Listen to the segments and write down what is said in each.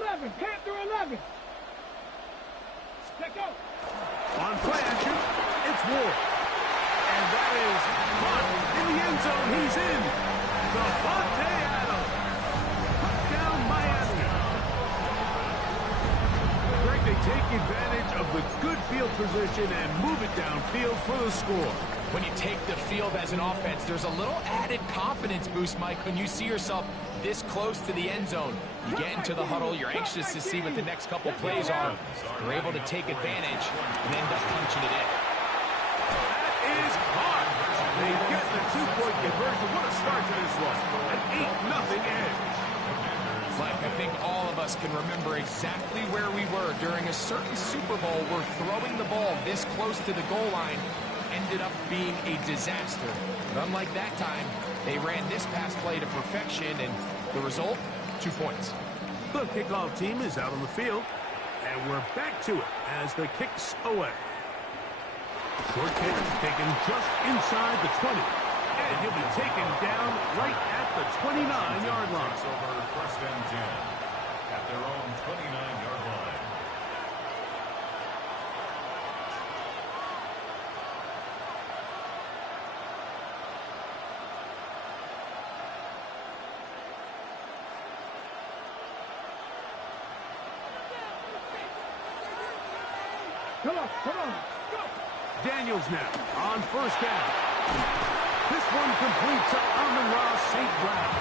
11. Panther 11. Let go. On play action, it's Ward. And that is caught in the end zone. He's in. Devontae Adams. Touchdown, Miami. Greg, they take advantage of the good field position and move it downfield for the score. When you take the field as an offense, there's a little added confidence boost, Mike, when you see yourself this close to the end zone. You get into the huddle, you're anxious to see what the next couple plays are. You're able to take advantage and end up punching it in. That is caught. They get the two-point conversion. What a start to this one. An 8-0 edge. Mike, I think all of us can remember exactly where we were during a certain Super Bowl where throwing the ball this close to the goal line ended up being a disaster. But unlike that time, they ran this pass play to perfection, and the result, 2 points. The kickoff team is out on the field, and we're back to it as the kick's away. Short kick taken just inside the 20, and he'll be taken down right at the 29-yard line. Over first and 10 at their own 29-yard line. Come on, come on. Go. Daniels now on first down. This one complete to Amon-Ra St. Brown.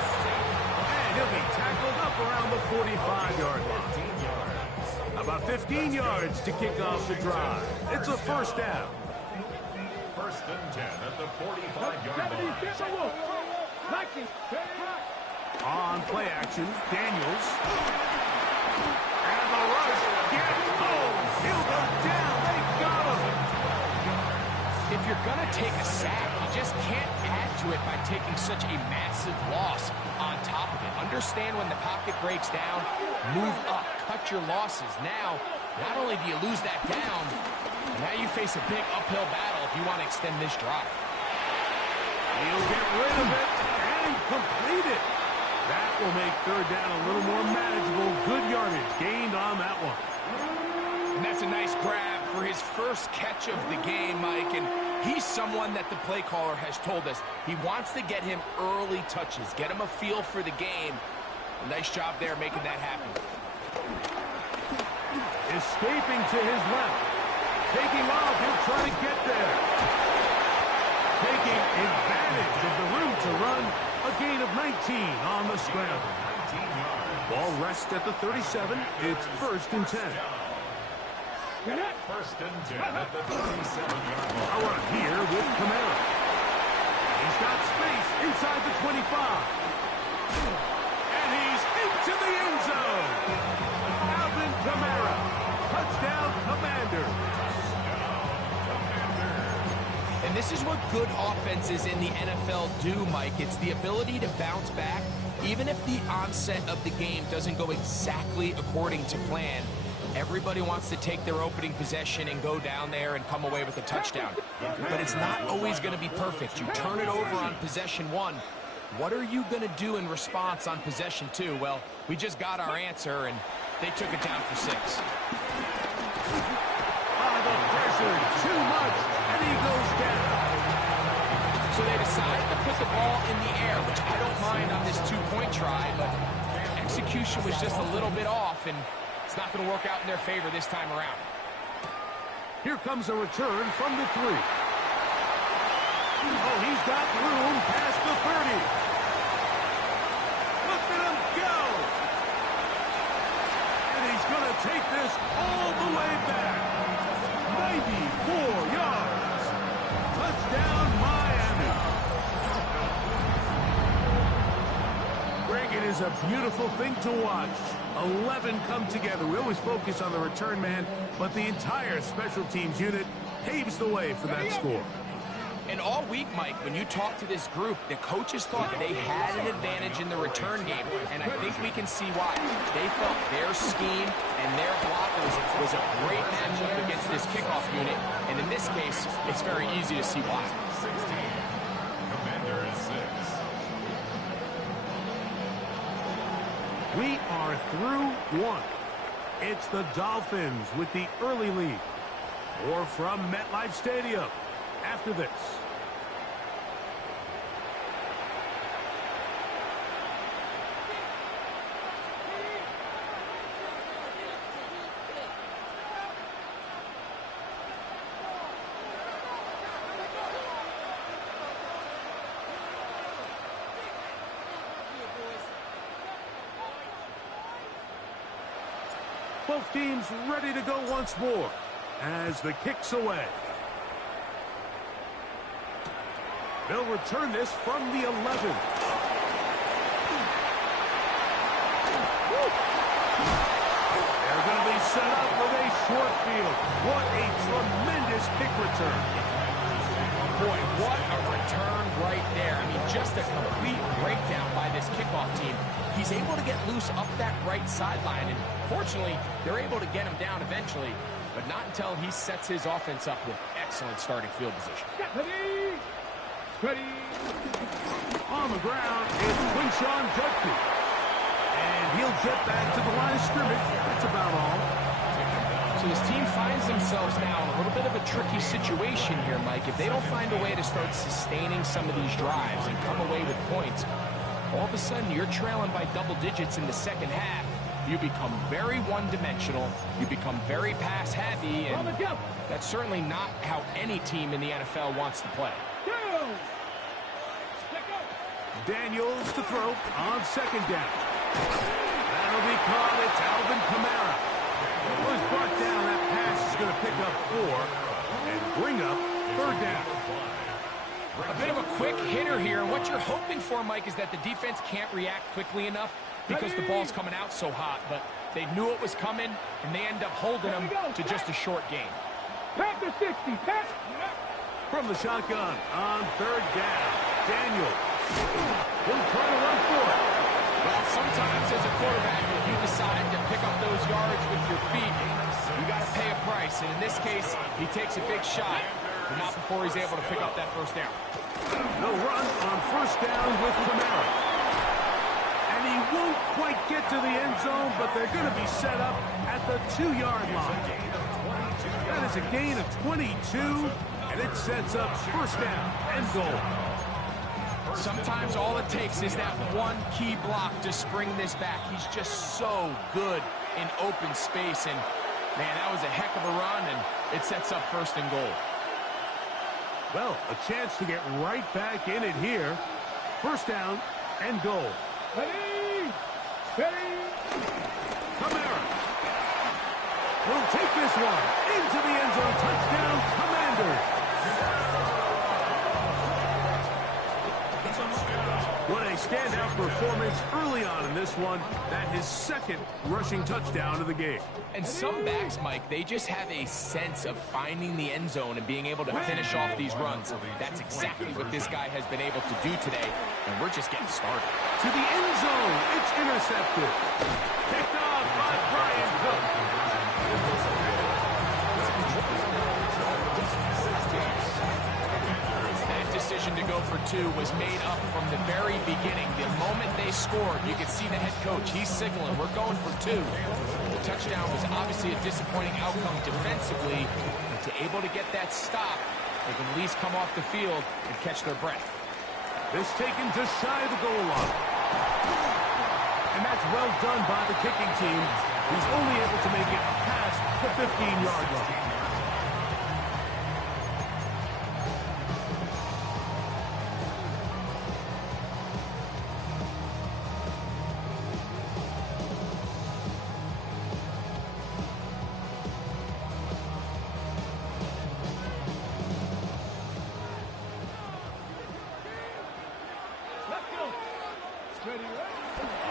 And he'll be tackled up around the 45-yard line. About 15 yards to kick off the drive. It's a first down. First and 10 at the 45-yard line. On play action, Daniels. And the rush gets home. He'll go down. They got him. If you're going to take a sack, you just can't add to it by taking such a massive loss on top of it. Understand when the pocket breaks down, move up, cut your losses. Now, not only do you lose that down, now you face a big uphill battle if you want to extend this drive. He'll get rid of it and complete it. That will make third down a little more manageable. Good yardage gained on that one. And that's a nice grab for his first catch of the game, Mike. And he's someone that the play caller has told us he wants to get him early touches, get him a feel for the game. A nice job there making that happen. Escaping to his left. Taking off, he'll try to get there. Taking advantage of the room to run. A gain of 19 on the scramble. Ball rests at the 37. It's first and 10. First and 10 at the 37-yard line. Power here with Kamara. He's got space inside the 25. And he's into the end zone. Alvin Kamara. Touchdown, Commanders. And this is what good offenses in the NFL do, Mike. It's the ability to bounce back, even if the onset of the game doesn't go exactly according to plan. Everybody wants to take their opening possession and go down there and come away with a touchdown. But it's not always going to be perfect. You turn it over on possession one. What are you going to do in response on possession two? Well, we just got our answer, and they took it down for 6. The pressure, too much, and he goes down. So they decided to put the ball in the air, which I don't mind on this two-point try, but execution was just a little bit off, and it's not going to work out in their favor this time around. Here comes a return from the 3. Oh, he's got room past the 30. Look at him go. And he's going to take this all the way back. 94 yards. Touchdown, Miami. Greg, it is a beautiful thing to watch. 11 come together. We always focus on the return man, but the entire special teams unit paves the way for that score. And all week, Mike, when you talk to this group, the coaches thought they had an advantage in the return game, and I think we can see why. They felt their scheme and their blockers was a great matchup against this kickoff unit, and in this case, it's very easy to see why. 16. Commander is 6. We are through one. It's the Dolphins with the early lead. Or from MetLife Stadium after this. Both teams ready to go once more as the kick's away. They'll return this from the 11. They're going to be set up with a short field. What a tremendous kick return. Boy, what a return right there. I mean, just a complete breakdown by this kickoff team. He's able to get loose up that right sideline, and fortunately, they're able to get him down eventually, but not until he sets his offense up with excellent starting field position. Ready. Ready. On the ground is Quinshawn Judkins. And he'll get back to the line of scrimmage. That's about all. So this team finds themselves now in a little bit of a tricky situation here, Mike. If they don't find a way to start sustaining some of these drives and come away with points, all of a sudden you're trailing by double digits in the second half. You become very one-dimensional. You become very pass-heavy, and that's certainly not how any team in the NFL wants to play. Daniels to throw on second down. That'll be caught. It's Alvin Kamara. Was brought down. That pass is going to pick up 4 and bring up third down. A bit of a quick hitter here, and what you're hoping for, Mike, is that the defense can't react quickly enough because the ball's coming out so hot, but they knew it was coming, and they end up holding them to just a short gain. Pat the 60. Pat. From the shotgun on third down, Daniels will try to run for it. Well, sometimes as a quarterback, when you decide to pick up those yards with your feet, you got to pay a price. And in this case, he takes a big shot, but not before he's able to pick up that first down. No run on first down with Kamara. And he won't quite get to the end zone, but they're going to be set up at the 2-yard line. That is a gain of 22, and it sets up first down and goal. Sometimes all it takes is that one key block to spring this back. He's just so good in open space, and man, that was a heck of a run, and it sets up first and goal. Well, a chance to get right back in it here. First down and goal. Ready. Ready. Kamara will take this one into the end zone. Touchdown, Commanders. What a standout performance early on in this one. That his second rushing touchdown of the game. And some backs, Mike, they just have a sense of finding the end zone and being able to finish off these runs. That's exactly what this guy has been able to do today, and we're just getting started. To the end zone, it's intercepted. Picked off by Brian Cook. Decision to go for 2 was made up from the very beginning. The moment they scored, you could see the head coach. He's signaling, we're going for 2. The touchdown was obviously a disappointing outcome defensively, but to able to get that stop, they can at least come off the field and catch their breath. This taken just shy of the goal line. And that's well done by the kicking team. He's only able to make it past the 15-yard line.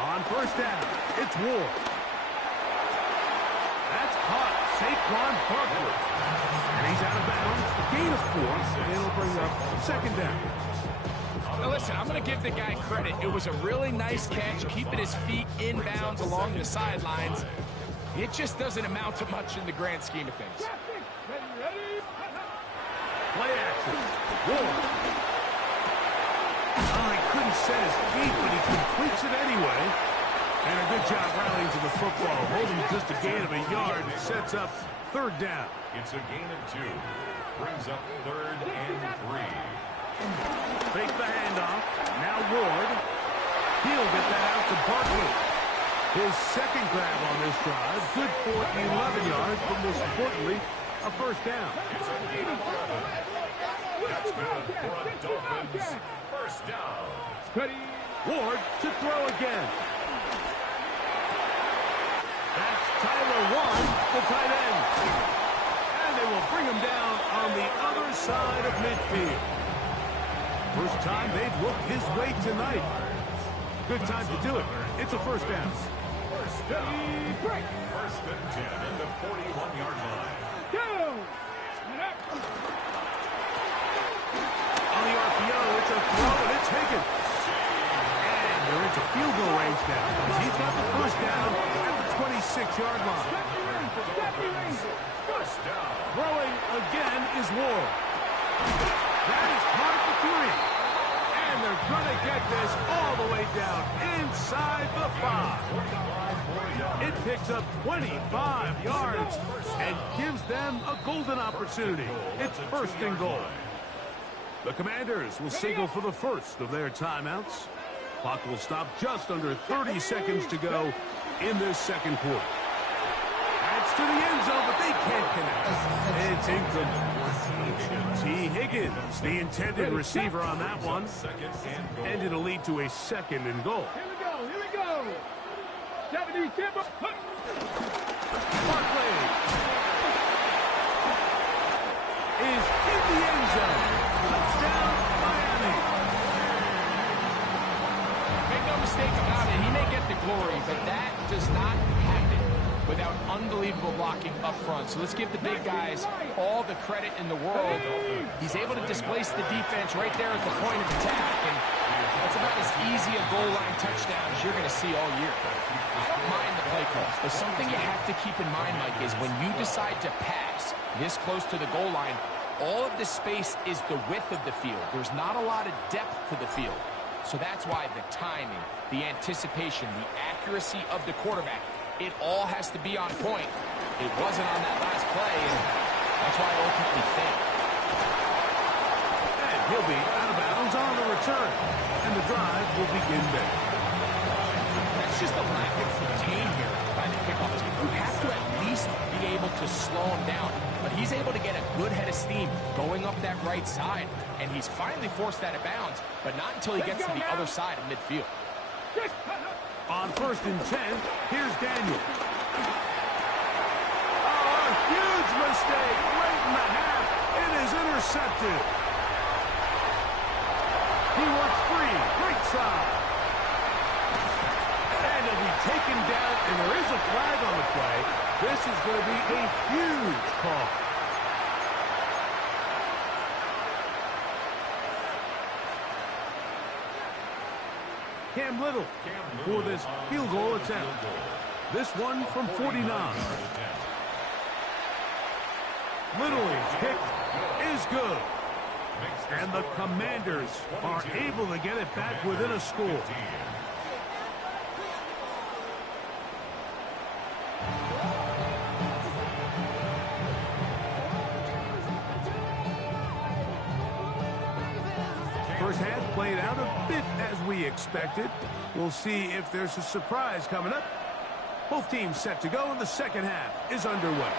On first down, it's Ward. That's caught. Saquon Barkley. And he's out of bounds. Gain of 4, and it'll bring up second down. Now listen, I'm going to give the guy credit. It was a really nice catch, keeping his feet in bounds along the sidelines. It just doesn't amount to much in the grand scheme of things. Play action. Ward. Oh, he couldn't set his feet, but he completes it anyway. And a good job rallying to the football. Holding just a gain of a yard. Sets up third down. It's a gain of 2. Brings up 3rd and 3. Fake the handoff. Now Ward. He'll get that out to Barkley. His second grab on this drive. Good for 11 yards, but most importantly, a first down. It's a gain of 11. That's good for a Dolphins first down. Ready. Ward to throw again. That's Tyler One, the tight end. And they will bring him down on the other side of midfield. First time they've looked his way tonight. Good time to do it. It's a first down. First down. First and 10 at the 41-yard line. Go. On the RPO, it's a throw, and it's Higgins. And they're into field goal range now. He's got the first down at the 26-yard line. First down. Throwing again is Ward. That is caught at the 3. And they're going to get this all the way down inside the 5. It picks up 25 yards and gives them a golden opportunity. It's first and goal. The Commanders will signal for the first of their timeouts. Clock will stop just under 30 seconds to go in this second quarter. That's to the end zone, but they can't connect. It's incomplete. T. Higgins, the intended receiver on that one, and it'll lead to a second and goal. Here we go. 77. Barkley is in the end zone. Touchdown, Miami. Make no mistake about it, he may get the glory, but that does not happen without unbelievable blocking up front. So let's give the big guys all the credit in the world. He's able to displace the defense right there at the point of attack, and that's about as easy a goal line touchdown as you're going to see all year. I don't mind the play call, but something you have to keep in mind, Mike, is when you decide to pass this close to the goal line, all of the space is the width of the field. There's not a lot of depth to the field. So that's why the timing, the anticipation, the accuracy of the quarterback, it all has to be on point. It wasn't on that last play, and that's why it ultimately failed. And he'll be out of bounds on the return. And the drive will begin there. That's just a lack of contain here by the kickoff team. You have to at least be able to slow him down. But he's able to get a good head of steam going up that right side. And he's finally forced that out of bounds, but not until he gets to the other side of midfield. On first and 10, here's Daniel. Oh, a huge mistake late in the half. It is intercepted. He works free, right side. And he'll be taken down, and there is a flag on the play. This is going to be a huge call. Cam Little for this field goal attempt. This one from 49. Little's kick is good. And the Commanders are able to get it back within a score. First half played out a bit as we expected. We'll see if there's a surprise coming up. Both teams set to go, and the second half is underway.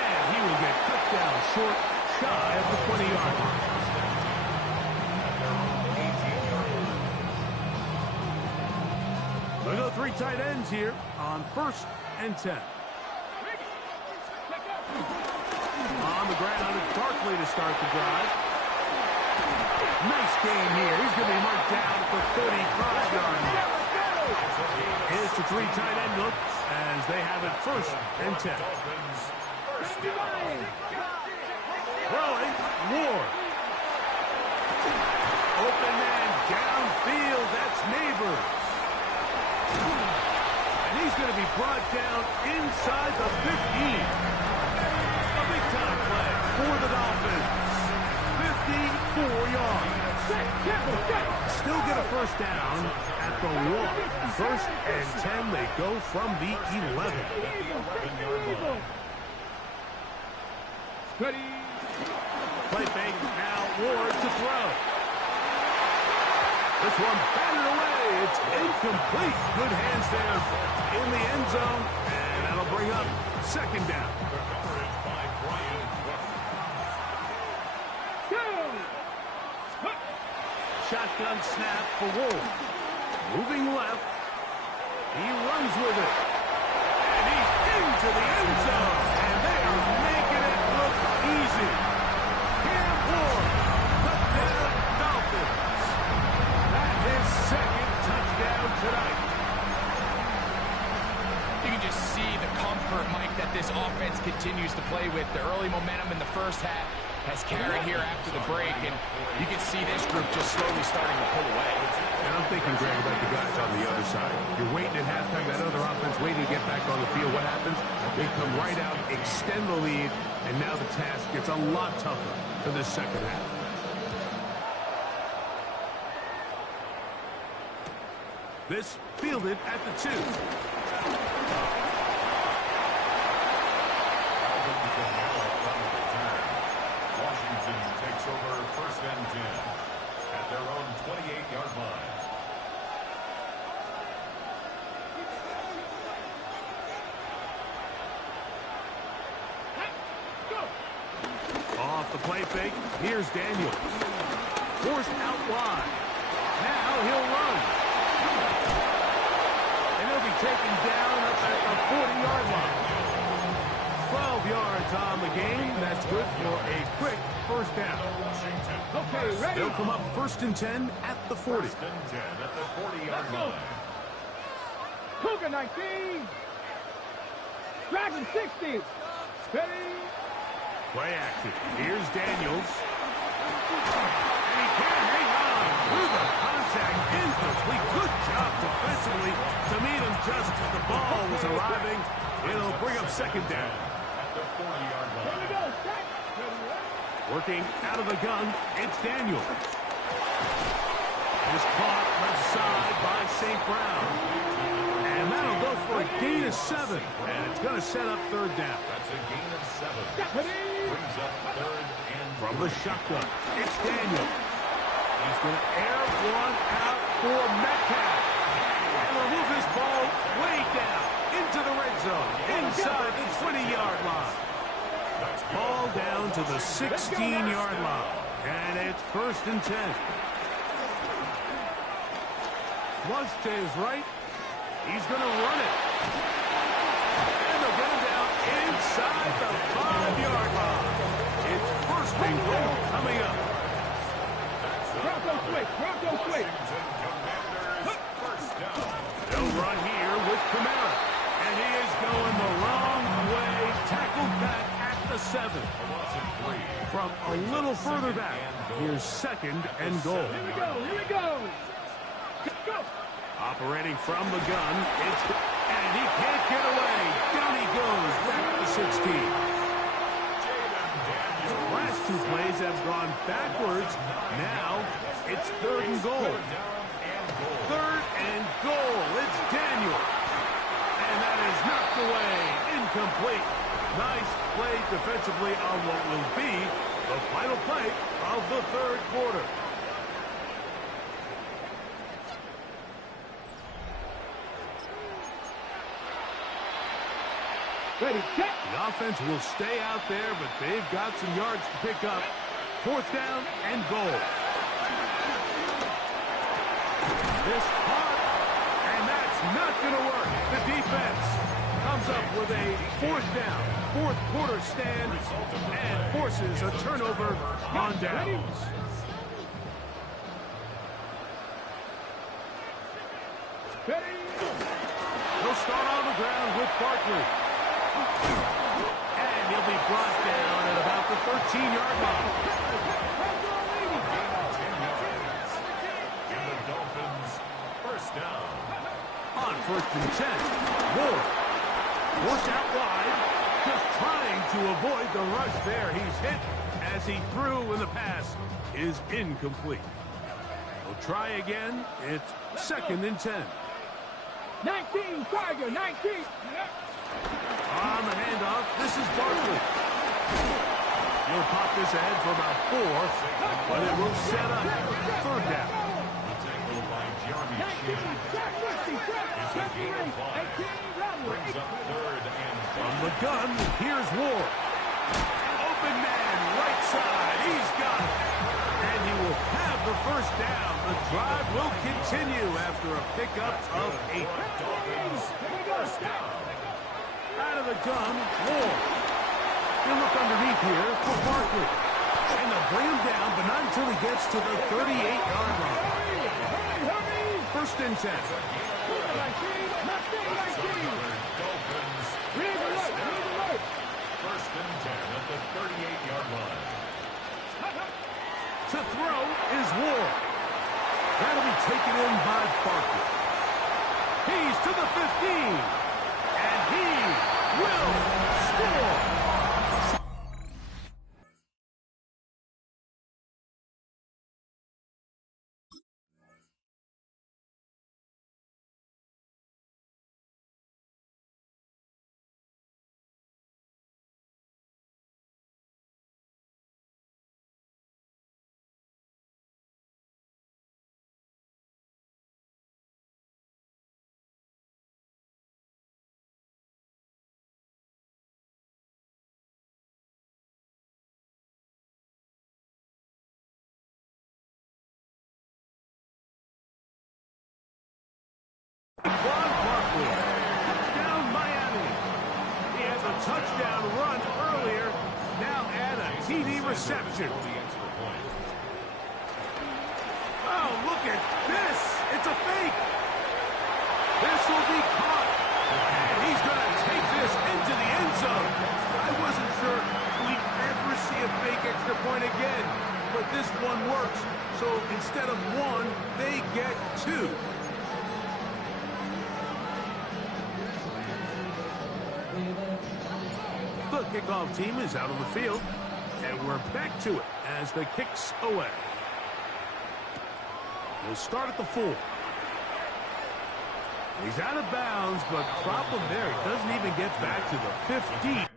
And he will get cut down short, shy of the 20-yard line. We'll go 3 tight ends here on first and 10. On the ground, it's Barkley to start the drive. Nice game here. He's going to be marked down at the 35-yard line. It's a 3 tight end look as they have it first and 10. Throwing, Ward. Open man downfield. That's Neighbors. And he's going to be brought down inside the 15. A big-time play for the Dolphins. 54 yards. Still get a first down at the 1. First and 10, they go from the 11. Ready. Play fake, now Ward to throw. This one batted away. It's incomplete. Good hands there in the end zone, and that'll bring up second down. Shotgun snap for Ward. Moving left. He runs with it. And he's into the end zone. And they are making it look easy. Cam Ward, touchdown Dolphins. That's his second touchdown tonight. You can just see the comfort, Mike, that this offense continues to play with. The early momentum in the first half has carried here after the break, and you can see this group just slowly starting to pull away. And I'm thinking, Greg, about the guys on the other side. You're waiting at halftime, that other offense waiting to get back on the field. What happens? They come right out, extend the lead, and now the task gets a lot tougher for this second half. This fielded at the 2. Takes over first and 10 at their own 28-yard line. Off the play fake, here's Daniels. Forced out wide. Now he'll run. And he'll be taken down up at the 40-yard line. 12 yards on the game. That's good for a quick first down. Okay, ready. They'll come up first and 10 at the 40. First and 10 at the 40-yard line. Cougar 19. Dragon 60. Steady. Play action. Here's Daniels. And he can't hang on through the contact. Incomplete. Good job defensively to meet him just as the ball was arriving. It'll bring up second down. At the 40-yard line. Here we go. Set. Working out of the gun, it's Daniels. Is caught left side by St. Brown. And that'll go for a gain of 7. And it's going to set up third down. That's a gain of 7. Brings up third and From the shotgun, it's Daniels. He's going to air one out for Metcalf. And will move this ball way down into the red zone, inside the 20-yard line. Ball down to the 16-yard line. And it's first and 10. Flush to his right. He's going to run it. And they'll get him down inside the 5-yard line. It's first and goal coming up. Bronco quick. Bronco quick. First down. They'll run here with Kamara. And he is going the wrong way. Tackled back at the 7. From a little further back, here's second and goal. Here we go. Here we go. Go. Operating from the gun, and he can't get away. Down he goes, back to 16. The last 2 plays have gone backwards. Now it's third and goal. Third and goal. It's Daniel. And that is knocked away. Incomplete. Nice play defensively on what will be the final play of the third quarter. Ready, set. The offense will stay out there, but they've got some yards to pick up. Fourth down and goal. This hot, and that's not going to work. The defense comes up with a fourth down, fourth quarter stand, and forces a turnover on downs. Ready. He'll start on the ground with Barkley. And he'll be brought down at about the 13-yard line. Give the Dolphins first down. On first and 10, Ward forced out wide, just trying to avoid the rush there. He's hit as he threw, and the pass is incomplete. He'll try again. It's 2nd and 10. 19, Tiger, 19. On the handoff, this is Barkley. He'll pop this ahead for about 4, but it will set up 3rd down. The tackle by Jeremy 19, Shea. track 50, track It's a gain of 5. 18, Robert. Brings up 3rd and From 5. the gun, here's Ward. Open man, right side. He's got it. And he will have the 1st down. The drive will continue after a pickup of 8. Dolphins, 1st down. Out of the gun, Ward. He'll look underneath here for Barkley. And they'll bring him down, but not until he gets to the 38-yard line. Hurry. 1st and 10. Dolphins, Read alert. 1st and 10 at the 38-yard line. To throw is Ward. That'll be taken in by Barkley. He's to the 15. And he will score. Barkley. Touchdown, Miami. He has a touchdown run earlier. Now add a TD reception. Oh, look at this. It's a fake. This will be caught. And he's going to take this into the end zone. I wasn't sure we'd ever see a fake extra point again. But this one works. So instead of 1, they get 2. The kickoff team is out on the field, and we're back to it as the kick's away. We'll start at the 4. He's out of bounds, but problem there, he doesn't even get back to the 15.